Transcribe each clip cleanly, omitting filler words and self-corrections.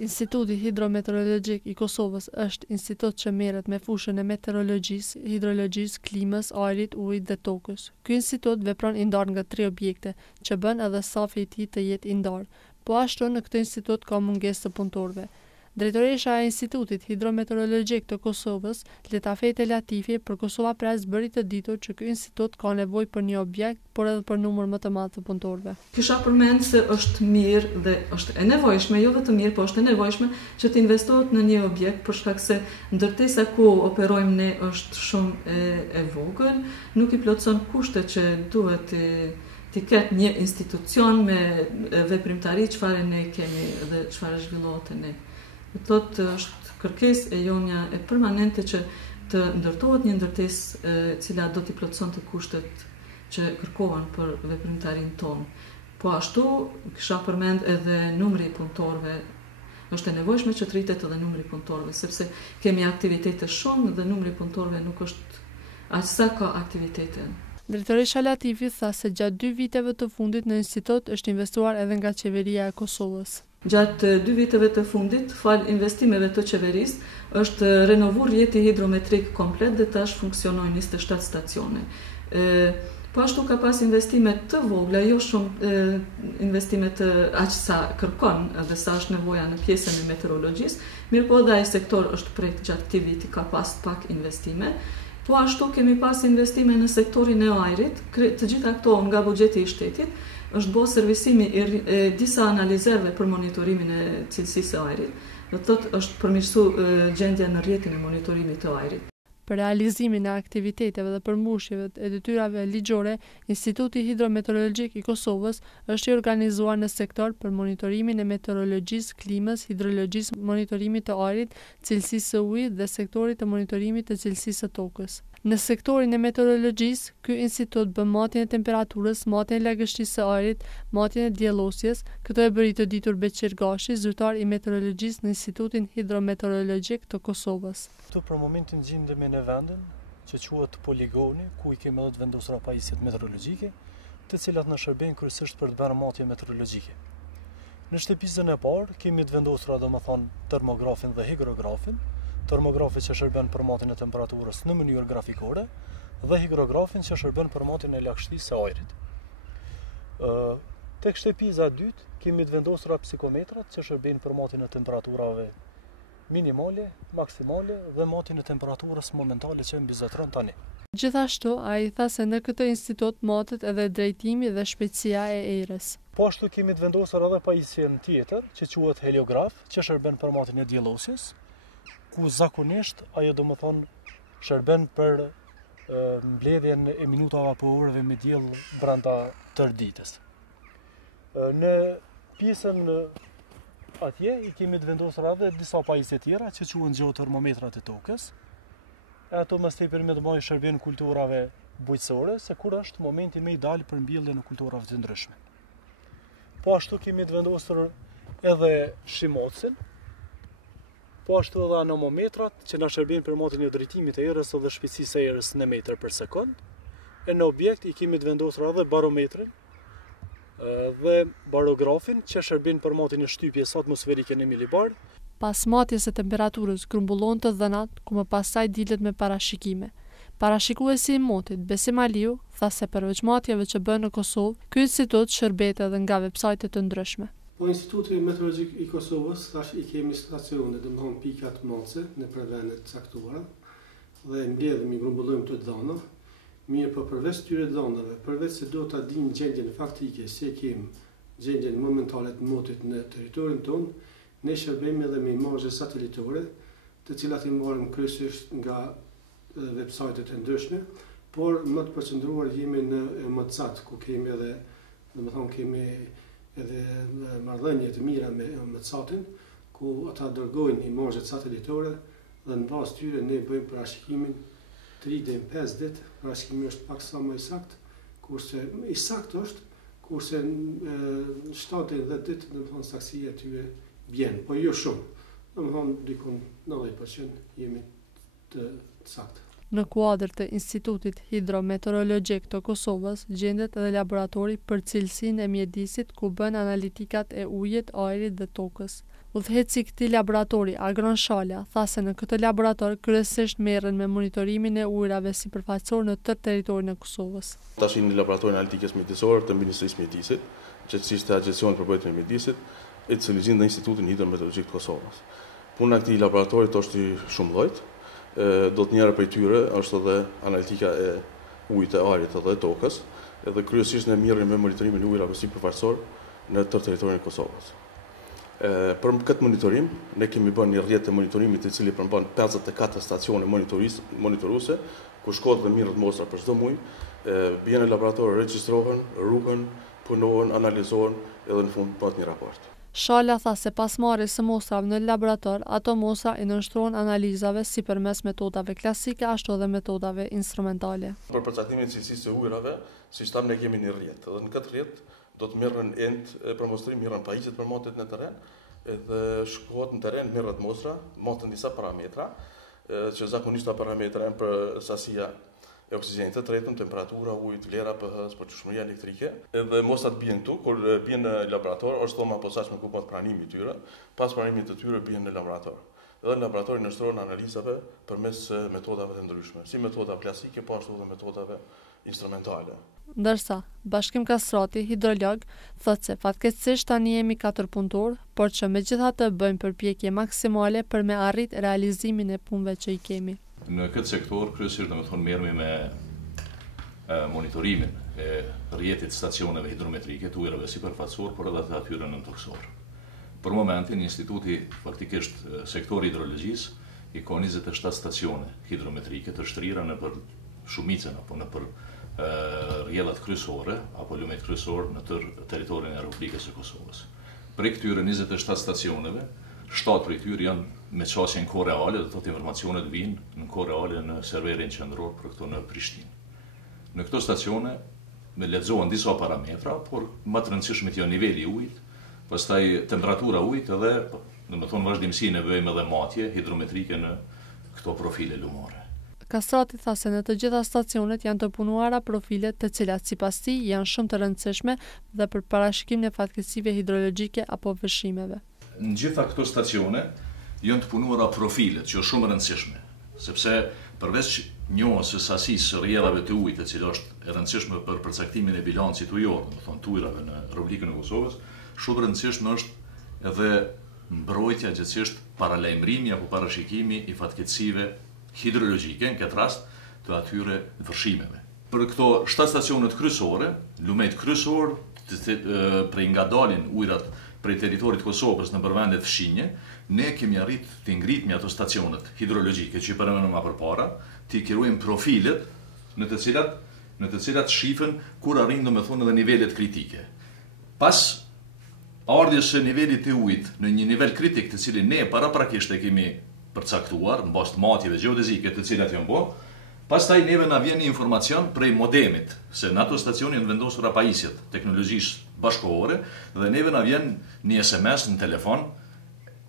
Instituti Hidrometeorologjik i Kosovës është institut që merret me fushën e meteorologjisë, hidrologjisë, klimës, ajrit, ujit dhe tokës. Ky institut vepron i ndarë nga 3 objekte, që bën edhe safi i tij të jetë i ndarë. Po ashtu në këtë institut ka mungesë të punëtorëve. Drejtoresha e Institutit Hidrometeorologjik të Kosovës, Letafete Latifi, për Kosova Press bëri të ditur që ky institut ka nevojë për një objekt, por edhe për numër më të madh të punëtorëve. Kisha përmend se është mirë dhe është e nevojshme, jo vetëm mirë, po është e nevojshme që të investohet në një objekt për shkak se ndërtesa ku operojmë ne është shumë e vogël, nuk i plotson kushtet që duhet të ketë një institucion me veprimtari çfarë ne kemi dhe çfarë zhvillohet ne. Thotë është kërkesë e jonja e permanente që të ndërtohet një ndërtesë e cila do t'i plotësonte kushtet që kërkohen për veprimtarin tonë. Po ashtu kisha përmend edhe numri i punëtorëve. Është e nevojshme që të rritet edhe numri i punëtorëve, sepse kemi aktivitete shumë dhe numri i punëtorëve nuk është aq sa ka aktivitete. Drejtoresha Latifi tha se gjatë 2 viteve të fundit në institut është investuar edhe nga qeveria e Kosovës. Gjatë 2 viteve të fundit, fal investimeve të qeverisë, është renovuar rrjeti hidrometrik komplet dhe tash funksionojnë 27 stacione. Po ashtu ka pas investime të vogla, jo shumë investime të aq sa kërkon dhe sa është nevoja në pjesën e meteorologjisë, mirë po dhe ai sektor është prek gjatë këtij viti ka pas pak investime. Po ashtu kemi pas investime në sektorin e ajrit, të gjitha këto nga buxheti i shtetit, është bërë servisimi i disa analizerëve për monitorimin e cilësisë së ajrit. Do thotë është përmirësuar gjendja në rrjetin e monitorimit të ajrit. Për realizimin e aktiviteteve dhe përmbushjeve e detyrave ligjore, Instituti Hidrometeorologjik i Kosovës është i organizuar në sektor për monitorimin e meteorologjisë, klimës, hidrologjisë, monitorimit të ajrit, cilësisë së ujit dhe sektorit të monitorimit të cilësisë së tokës. Në sektorin e meteorologjisë, ky institut bën matjen e temperaturës, matjen e lagështisë së ajrit, matjen e diellosjes. Këtë e bëri të ditur Beqir Gashi, zyrtar i meteorologjisë në Institutin Hidrometeorologjik të Kosovës. Këtu për momentin gjendemi në vendin që quhet poligoni, ku i kemi edhe të vendosura pajisjet meteorologjike, të cilat na shërbejnë kryesisht për të bërë matje meteorologjike. Në shtëpisën e parë kemi të vendosura domethënë termografin dhe higrografin. Termografi që shërben për matjen e temperaturës në mënyrë grafikore dhe higrografin që shërben për matjen e lagështisë së ajrit. Tek shtëpia e dytë kemi të vendosura psikometrat që shërbejnë për matjen e temperaturave minimale, maksimale dhe matjen e temperaturës momentale që mbizotron tani. Gjithashtu, ai tha se në këtë institut matet edhe drejtimi dhe shpejtësia e erës. Po ashtu kemi të vendosur edhe pajisjen tjetër që quhet heliograf, që shërben për matjen e diellosjes, ku zakonisht ajo domethënë shërben për mbledhjen e minutave apo orëve me diell brenda tërë ditës. Në pjesën atje i kemi të vendosur edhe disa pajisje tjera që quhen geotermometrat e tokës. Ato më tepër me domosdoshmë shërben kulturave bujqësore, se kur është momenti më ideal për mbjellje në kulturave të ndryshme. Po ashtu kemi të vendosur edhe shimocin. Po ashtu edhe anemometrat që na shërbejnë për matjen e drejtimit të erës dhe shpejtësisë së erës në metër për sekond. E në objekt i kemi të vendosur edhe barometrin dhe barografin që shërbejnë për matjen e shtypjes atmosferike në milibar. Pas matjes së temperaturës grumbullon të dhënat, ku më pastaj dilet me parashikime. Parashikuesi i motit, Besim Aliu, tha se përveç matjeve që bën në Kosovë, ky institut shërbehet edhe nga websajte të ndryshme. Po Instituti Meteorologjik i Kosovës tash i kemi stacione, domethënë pikat mallse në vende të caktuara dhe mbledhemi, grumbullojmë të dhëna. Mirë, po përveç këtyre dhënave, përveç se do ta dimë gjendjen faktike se kemi gjendjen momentale të motit në territorin tonë, ne shërbejmë edhe me imazhe satelitore, të cilat i marrim kryesisht nga websajtet e ndryshme, por më të përqendruar jemi në MCAT, ku kemi edhe, domethënë kemi edhe marrëdhënie të mira me MCAT-in, ku ata dërgojnë imazhet satelitore dhe në bazë tyre ne bëjmë parashikimin 3 deri në 5 ditë. Parashikimi është pak sa më i saktë, kurse i saktë është, kurse në 7 deri në 10 ditë domethënë saksia e tyre bjen, po jo shumë. Domethënë dikon 90% jemi të saktë. Në kuadër të Institutit Hidrometeorologjik të Kosovës gjendet edhe laboratori për cilësinë e mjedisit ku bën analitikat e ujit, ajrit dhe tokës. Udhëheci i këtij laboratori, Agron Shala, tha se në këtë laborator kryesisht merren me monitorimin e ujrave sipërfaqësor në tërë territorin e Kosovës. Tash në laboratorin analitikës mjedisorë të Ministrisë Mjedisit, qëtësisht të Agjencionit për Mbrojtjen e Mjedisit, e cili gjen në Institutin Hidrometeorologjik të Kosovës. Puna e këtij laboratorit është shumë llojt. Do të njëra prej tyre është edhe analitika e ujit, e ajrit edhe tokës, edhe kryesisht ne merrem me monitorimin e ujrave sipërfaqësor në tërë territorin e Kosovës. Për këtë monitorim, ne kemi bërë një rrjet të monitorimit i cili përmban 54 stacione monitoruese, ku shkohet dhe mirët mostra për çdo muaj, bien në laborator, regjistrohen, ruhen, punohen, analizohen edhe në fund bëhet një raport. Shala tha se pas marrjes së mostrave në laborator, ato mostra i nënshtrohen analizave sipërmes metodave klasike ashtu edhe metodave instrumentale. Për përcaktimin e cilësisë së ujrave, siç tham ne kemi një rrjet, edhe në këtë rrjet do të merren për mostrim, merren pajisjet për motet në terren, edhe shkohet në terren, merret mostra, moten disa parametra, që zakonisht ato parametra janë për sasia e oksigjenit të tretën, temperatura ujit, vlera pH-s, përqëllshmëria elektrike, edhe mostrat bien këtu, kur bien në laborator, është thoma posaçme ku bëhet pranimi i tyre, pas pranimit të tyre bien në laborator. Edhe në laborator i nënshtrohen analizave përmes metodave të ndryshme, si metodave klasike, po ashtu edhe metodave instrumentale. Ndërsa, Bashkim Kastrati, hidrolog, thotë se fatkeqësisht tani jemi 4 punëtor, por që megjithatë bëjmë përpjekje maksimale për me arrit realizimin e punëve që i kemi. Në këtë sektor, kryesisht merremi me monitorimin e rrjetit stacioneve hidrometrike të ujrave sipërfaqësor, por edhe të atyre nëntoksor. Për momentin, instituti, faktikisht sektori hidrologjisë, i ka 27 stacione hidrometrike të shtrira në për shumicën apo në për rrjedhat kryesore apo lumet kryesor në tërë territorin e Republikës së Kosovës. Prej këtyre 27 stacioneve, 7 prej tyre janë me qasjen kohë reale, do të thotë informacionet vinë në kohë reale në serverin qendror për këto në Prishtinë. Në këto stacione me lexohen disa parametra, por më të rëndësishmit janë niveli i ujit, pastaj temperatura ujit edhe, domethënë vazhdimësinë e bëjmë edhe matje hidrometrike në këto profile lumore. Kastrati tha se në të gjitha stacionet janë të punuara profile të cilat sipas tij janë shumë të rëndësishme dhe për parashikimin e fatkeqësive hidrologjike apo vëshimeve. Në gjitha këto stacione janë të punuara profilet që është shumë rëndësishme, sepse përveç njohjes së sasisë së rrjedhave të ujit, e cila është e rëndësishme për përcaktimin e bilancit ujor, domethënë të ujrave në Republikën e Kosovës, shumë rëndësishme është edhe mbrojtja gjithsesi paralajmërimi apo parashikimi i fatkeqësive hidrologjike, në këtë rast të atyre vërshimeve. Për këto 7 stacionet kryesore, lumet kryesor, prej nga dalin ujrat prej teritorit Kosovës në përvendet fshinje, ne kemi arrit të ngritmi ato stacionet hidrologjike që i përmenëm më përpara, të kirojmë profilet në të cilat shifen kur arrin domethënë edhe nivelet kritike. Pas ardhjes së nivelit të ujit në një nivel kritik të cilin ne paraprakisht e kemi përcaktuar në bazë të matjeve gjeodezike të cilat janë bërë, pastaj neve na vjen një informacion prej modemit se në ato stacione janë vendosura pajisjet teknologjisë bashkëkohore dhe neve na vjen një SMS në telefon,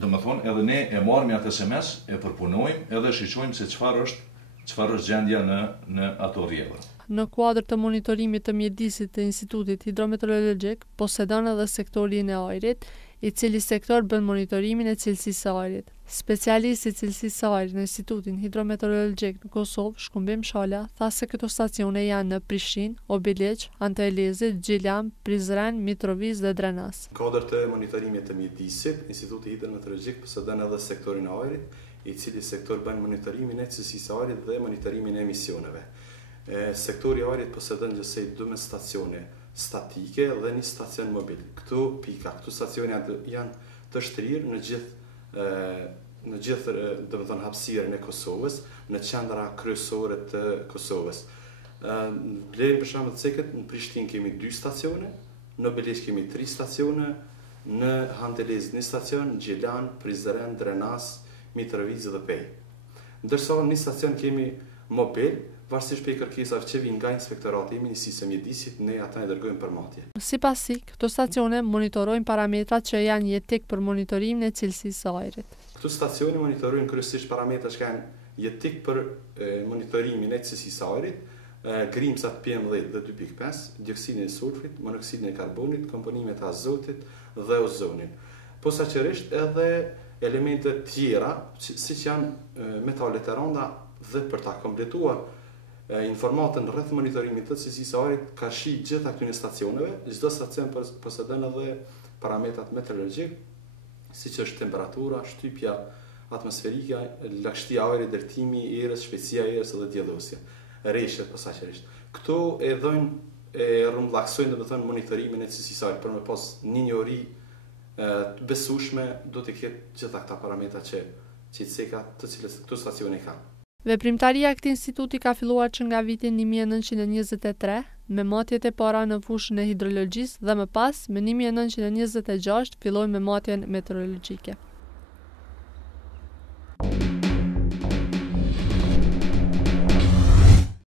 domethënë edhe ne e marrim atë SMS, e përpunojmë edhe shiqojmë se çfarë është gjendja në ato rrjedhë. Në kuadër të monitorimit të mjedisit të Institutit Hidrometeorologjik, posedon edhe sektorin e ajrit, i cili sektor bën monitorimin e cilësisë së ajrit. Specialisti i cilësisë së ajrit në Institutin Hidrometeorologjik në Kosovë, Shkumbim Shala, tha se këto stacione janë në Prishtinë, Obiliq, Antalezit, Gjilan, Prizren, Mitrovic dhe Drenas. Në kuadër të monitorimit të mjedisit, Instituti Hidrometeorologjik posedon edhe sektorin e ajrit, i cili sektor bën monitorimin e cilësisë së ajrit dhe monitorimin e emisioneve. Sektori i ajrit posedon gjithsej 12 stacione statike dhe një stacion mobil. Këto stacione janë të shtrirë në gjithë domethënë hapësirën e Kosovës, në qendra kryesore të Kosovës. Blerim për shembull ceket, në Prishtinë kemi 2 stacione, në Obiliq kemi 3 stacione, në Handelez 1 stacion, Gjilan, Prizren, Drenas, Mitrovic dhe Pej. Ndërsa një stacion kemi mobil, varësisht prej kërkesave që vijnë nga Inspektorati i Ministrisë së Mjedisit, ne ata e dërgojmë për matje. Sipas tij, këto stacione monitorojnë parametrat që janë jetik për monitorimin e cilësisë së ajrit. Këto stacione monitorojnë kryesisht parametrat që janë jetik për monitorimin e cilësisë së ajrit, grimcat PM10 dhe 2.5, dioksidin e sulfit, monoksidin e karbonit, komponimet e azotit dhe ozonin. posaçërisht edhe elemente tjera, siç janë metalet e rënda dhe për ta kompletuar informatën rreth monitorimit të cilësisë së ajrit ka shi gjitha këtyre stacioneve, çdo stacion posëdon edhe parametrat meteorologjik, siç është temperatura, shtypja atmosferike, lagështia e ajrit, dërtimi i erës, shpejtësia e erës dhe diellosja. Rreshtet posaçërisht. Këto e rrumbullaksojnë domethënë monitorimin e cilësisë së ajrit për me pas një njohuri të besueshme do të ketë gjitha këta parametra që CECA të cilët këto stacione kanë. Veprimtaria e këtij instituti ka filluar që nga viti 1923 me matjet e para në fushën e hidrologjisë dhe më pas me 1926 filloi me matjen meteorologjike.